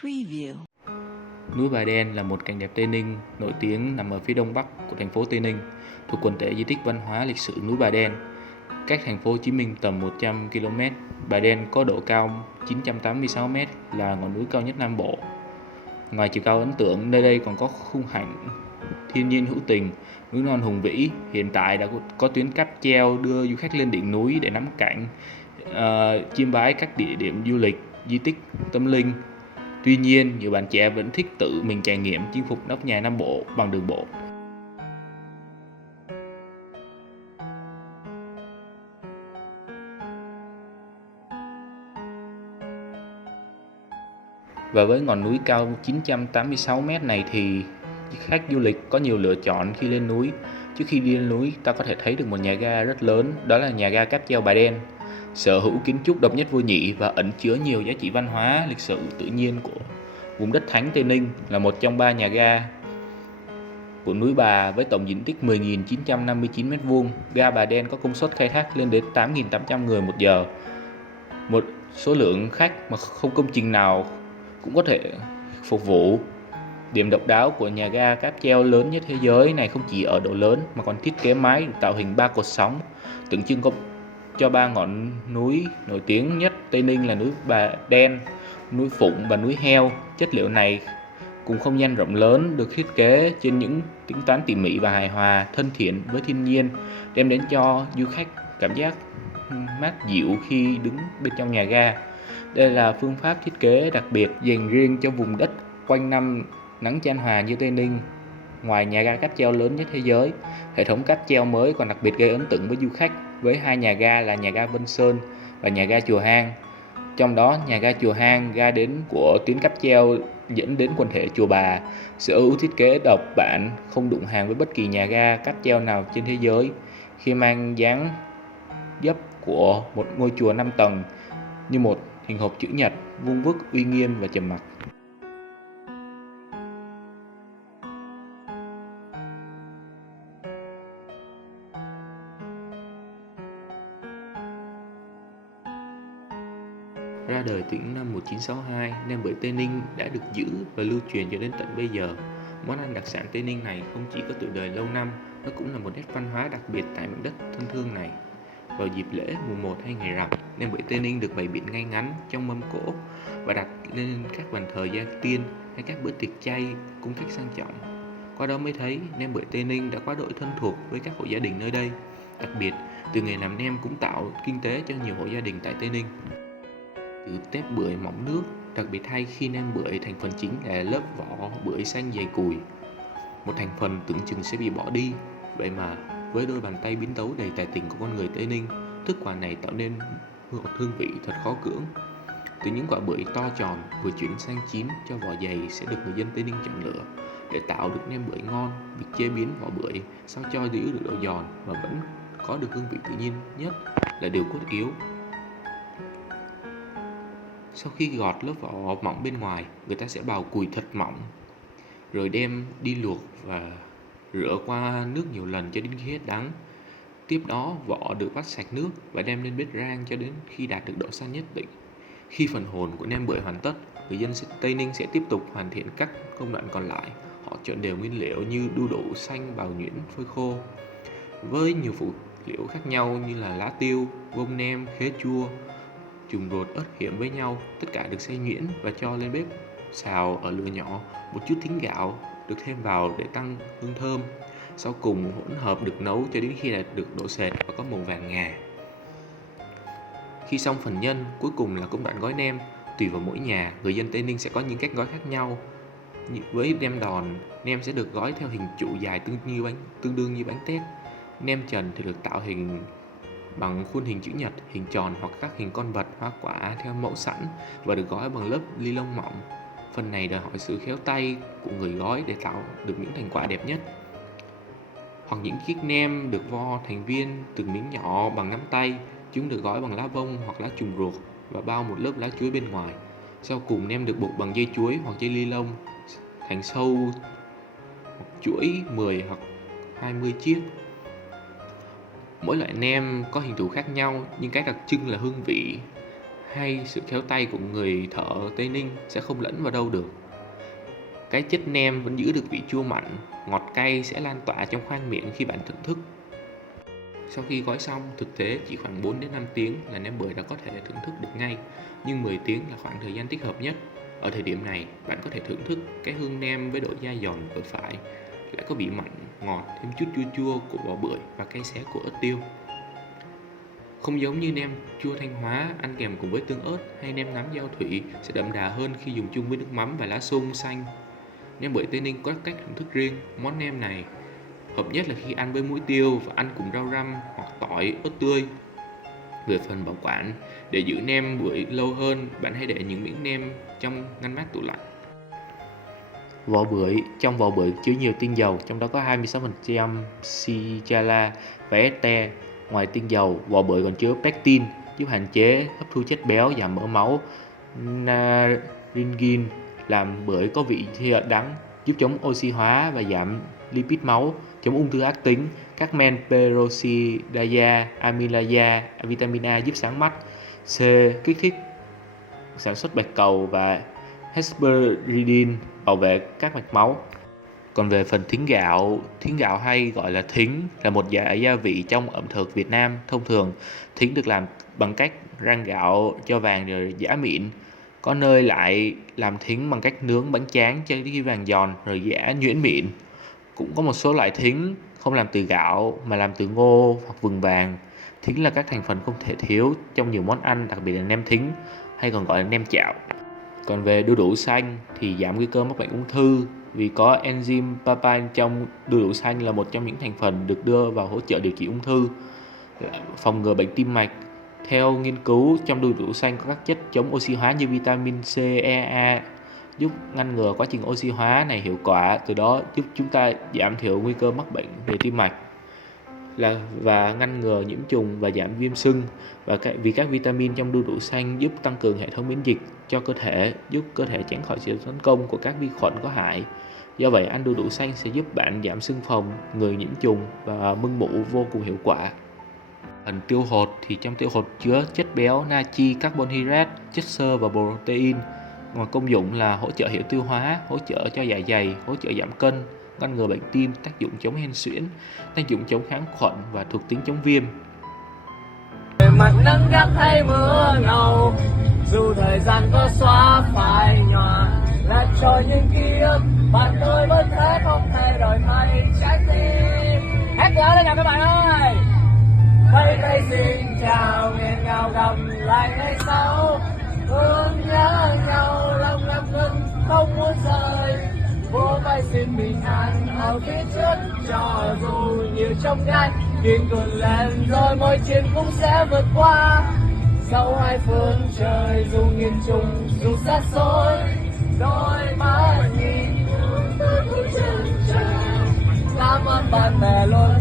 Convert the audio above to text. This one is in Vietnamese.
Preview. Núi Bà Đen là một cảnh đẹp Tây Ninh nổi tiếng nằm ở phía đông bắc của thành phố Tây Ninh, thuộc quần thể di tích văn hóa lịch sử núi Bà Đen. Cách thành phố Hồ Chí Minh tầm 100 km, Bà Đen có độ cao 986 m, là ngọn núi cao nhất Nam Bộ. Ngoài chiều cao ấn tượng, nơi đây còn có khung cảnh thiên nhiên hữu tình, núi non hùng vĩ. Hiện tại đã có tuyến cáp treo đưa du khách lên đỉnh núi để ngắm cảnh, chiêm bái các địa điểm du lịch, di tích tâm linh. Tuy nhiên, nhiều bạn trẻ vẫn thích tự mình trải nghiệm chinh phục nóc nhà Nam Bộ bằng đường bộ. Và với ngọn núi cao 986 m này thì khách du lịch có nhiều lựa chọn khi lên núi. Trước khi đi lên núi, ta có thể thấy được một nhà ga rất lớn, đó là nhà ga cáp treo Bà Đen. Sở hữu kiến trúc độc nhất vô nhị và ẩn chứa nhiều giá trị văn hóa, lịch sử, tự nhiên của vùng đất Thánh Tây Ninh, là một trong 3 nhà ga của núi Bà với tổng diện tích 10.959 m². Ga Bà Đen có công suất khai thác lên đến 8.800 người một giờ. Một số lượng khách mà không công trình nào cũng có thể phục vụ. Điểm độc đáo của nhà ga cáp treo lớn nhất thế giới này không chỉ ở độ lớn mà còn thiết kế mái được tạo hình 3 cột sóng, tượng trưng cho 3 ngọn núi nổi tiếng nhất Tây Ninh là núi Bà Đen, núi Phụng và núi Heo. Chất liệu này cùng không gian rộng lớn được thiết kế trên những tính toán tỉ mỉ và hài hòa, thân thiện với thiên nhiên, đem đến cho du khách cảm giác mát dịu khi đứng bên trong nhà ga. Đây là phương pháp thiết kế đặc biệt dành riêng cho vùng đất quanh năm nắng chan hòa như Tây Ninh. Ngoài nhà ga cáp treo lớn nhất thế giới, hệ thống cáp treo mới còn đặc biệt gây ấn tượng với du khách với 2 nhà ga là nhà ga Vân Sơn và nhà ga Chùa Hang. Trong đó, nhà ga Chùa Hang, ga đến của tuyến cáp treo dẫn đến quần thể Chùa Bà, sở hữu thiết kế độc bản, không đụng hàng với bất kỳ nhà ga cáp treo nào trên thế giới, khi mang dáng dấp của một ngôi chùa 5 tầng như một hình hộp chữ nhật, vuông vức, uy nghiêm và trầm mặc. Ra đời từ năm 1962 nên bưởi Tây Ninh đã được giữ và lưu truyền cho đến tận bây giờ. Món ăn đặc sản Tây Ninh này không chỉ có tuổi đời lâu năm, nó cũng là một nét văn hóa đặc biệt tại mảnh đất thân thương này. Vào dịp lễ mùng 1 hay ngày rằm, nem bưởi Tây Ninh được bày biện ngay ngắn trong mâm cỗ và đặt lên các bàn thờ gia tiên hay các bữa tiệc chay cung cách sang trọng. Qua đó mới thấy nem bưởi Tây Ninh đã quá độ thân thuộc với các hộ gia đình nơi đây. Đặc biệt, từ nghề làm nem cũng tạo kinh tế cho nhiều hộ gia đình tại Tây Ninh. Từ tép bưởi mỏng nước, đặc biệt hay khi nem bưởi thành phần chính là lớp vỏ bưởi xanh dày cùi, một thành phần tưởng chừng sẽ bị bỏ đi. Vậy mà với đôi bàn tay biến tấu đầy tài tình của con người Tây Ninh, thức quà này tạo nên một hương vị thật khó cưỡng. Từ những quả bưởi to tròn vừa chuyển sang chín cho vỏ dày sẽ được người dân Tây Ninh chọn lựa. Để tạo được nem bưởi ngon, việc chế biến vỏ bưởi sao cho giữ được độ giòn và vẫn có được hương vị tự nhiên nhất là điều cốt yếu. Sau khi gọt lớp vỏ mỏng bên ngoài, người ta sẽ bào cùi thật mỏng, rồi đem đi luộc và rửa qua nước nhiều lần cho đến khi hết đắng. Tiếp đó, vỏ được vắt sạch nước và đem lên bếp rang cho đến khi đạt được độ săn nhất định. Khi phần hồn của nem bưởi hoàn tất, người dân Tây Ninh sẽ tiếp tục hoàn thiện các công đoạn còn lại. Họ chọn đều nguyên liệu như đu đủ xanh, bào nhuyễn, phơi khô, với nhiều phụ liệu khác nhau như là lá tiêu, bông nem, khế chua, chùm ruột, ớt hiểm với nhau. Tất cả được xay nhuyễn và cho lên bếp xào ở lửa nhỏ. Một chút thính gạo được thêm vào để tăng hương thơm. Sau cùng hỗn hợp được nấu cho đến khi đạt được độ sệt và có màu vàng ngà. Khi xong phần nhân, cuối cùng là công đoạn gói nem. Tùy vào mỗi nhà, người dân Tây Ninh sẽ có những cách gói khác nhau. Với nem đòn, nem sẽ được gói theo hình trụ dài tương đương như bánh tét. Nem trần thì được tạo hình bằng khuôn hình chữ nhật, hình tròn hoặc các hình con vật, hoa quả theo mẫu sẵn và được gói bằng lớp ni lông mỏng. Phần này đòi hỏi sự khéo tay của người gói để tạo được những thành quả đẹp nhất. Hoặc những chiếc nem được vo thành viên từng miếng nhỏ bằng nắm tay, chúng được gói bằng lá bông hoặc lá chùm ruột và bao một lớp lá chuối bên ngoài. Sau cùng nem được buộc bằng dây chuối hoặc dây ni lông thành sâu một chuỗi 10 hoặc 20 chiếc. Mỗi loại nem có hình thù khác nhau nhưng cái đặc trưng là hương vị hay sự khéo tay của người thợ Tây Ninh sẽ không lẫn vào đâu được. Cái chất nem vẫn giữ được vị chua mặn, ngọt cay sẽ lan tỏa trong khoang miệng khi bạn thưởng thức. Sau khi gói xong, thực tế chỉ khoảng 4 đến 5 tiếng là nem bưởi đã có thể thưởng thức được ngay, nhưng 10 tiếng là khoảng thời gian thích hợp nhất. Ở thời điểm này, bạn có thể thưởng thức cái hương nem với độ dai giòn vừa phải, lại có vị mặn, ngọt, thêm chút chua chua của vỏ bưởi và cay xé của ớt tiêu. Không giống như nem chua Thanh Hóa ăn kèm cùng với tương ớt hay nem ngắm giao thủy sẽ đậm đà hơn khi dùng chung với nước mắm và lá xung xanh. Nem bưởi Tây Ninh có cách thưởng thức riêng. Món nem này hợp nhất là khi ăn với muối tiêu và ăn cùng rau răm hoặc tỏi, ớt tươi. Về phần bảo quản, để giữ nem bưởi lâu hơn, bạn hãy để những miếng nem trong ngăn mát tủ lạnh. Trong vỏ bưởi chứa nhiều tinh dầu, trong đó có 26% citral và ester. Ngoài tinh dầu, vỏ bưởi còn chứa pectin giúp hạn chế hấp thu chất béo, giảm mỡ máu, naringin làm bưởi có vị đắng, giúp chống oxy hóa và giảm lipid máu, chống ung thư ác tính. Các men peroxidase, amylase, vitamin A giúp sáng mắt, C kích thích sản xuất bạch cầu và hesperidin bảo vệ các mạch máu. Còn về phần thính gạo hay gọi là thính là một loại gia vị trong ẩm thực Việt Nam. Thông thường, thính được làm bằng cách rang gạo cho vàng rồi giã mịn. Có nơi lại làm thính bằng cách nướng bánh tráng cho đến khi vàng giòn rồi giã nhuyễn mịn. Cũng có một số loại thính không làm từ gạo mà làm từ ngô hoặc vừng vàng. Thính là các thành phần không thể thiếu trong nhiều món ăn, đặc biệt là nem thính hay còn gọi là nem chạo. Còn về đu đủ xanh thì giảm nguy cơ mắc bệnh ung thư vì có enzyme papain trong đu đủ xanh là một trong những thành phần được đưa vào hỗ trợ điều trị ung thư, phòng ngừa bệnh tim mạch. Theo nghiên cứu, trong đu đủ xanh có các chất chống oxy hóa như vitamin C, E, A giúp ngăn ngừa quá trình oxy hóa này hiệu quả, từ đó giúp chúng ta giảm thiểu nguy cơ mắc bệnh về tim mạch và ngăn ngừa nhiễm trùng và giảm viêm sưng. Vì các vitamin trong đu đủ xanh giúp tăng cường hệ thống miễn dịch cho cơ thể, giúp cơ thể tránh khỏi sự tấn công của các vi khuẩn có hại. Do vậy, ăn đu đủ xanh sẽ giúp bạn giảm sưng phồng, ngừa nhiễm trùng và mưng mủ vô cùng hiệu quả. Phần tiêu hột thì trong tiêu hột chứa chất béo, natri, carbon hydrate, chất xơ và protein. Ngoài công dụng là hỗ trợ hệ tiêu hóa, hỗ trợ cho dạ dày, hỗ trợ giảm cân, ngăn ngừa bệnh tim, tác dụng chống hen suyễn, tác dụng chống kháng khuẩn và thuộc tính chống viêm. Mặt nắng gắt hay mưa ngầu, dù thời gian có xóa phai nhòa, là cho những ký ức bạn tôi vẫn thế không thay đổi thay trái tim. Hét lớn lên nào các bạn ơi! Thấy đây xin chào, nghẹn ngào gặp lại ngày sau, thương nhớ nhau lòng ngập ngừng không muốn rời. Vỗ vai xin bình an ở phía trước, cho dù nhiều trong gai kiên cường lên rồi mọi chuyện cũng sẽ vượt qua. Sau hai phương trời dù nghiêng trùng dù xa xôi, đôi mắt nhìn tôi cũng chân trời. Cảm ơn bạn bè luôn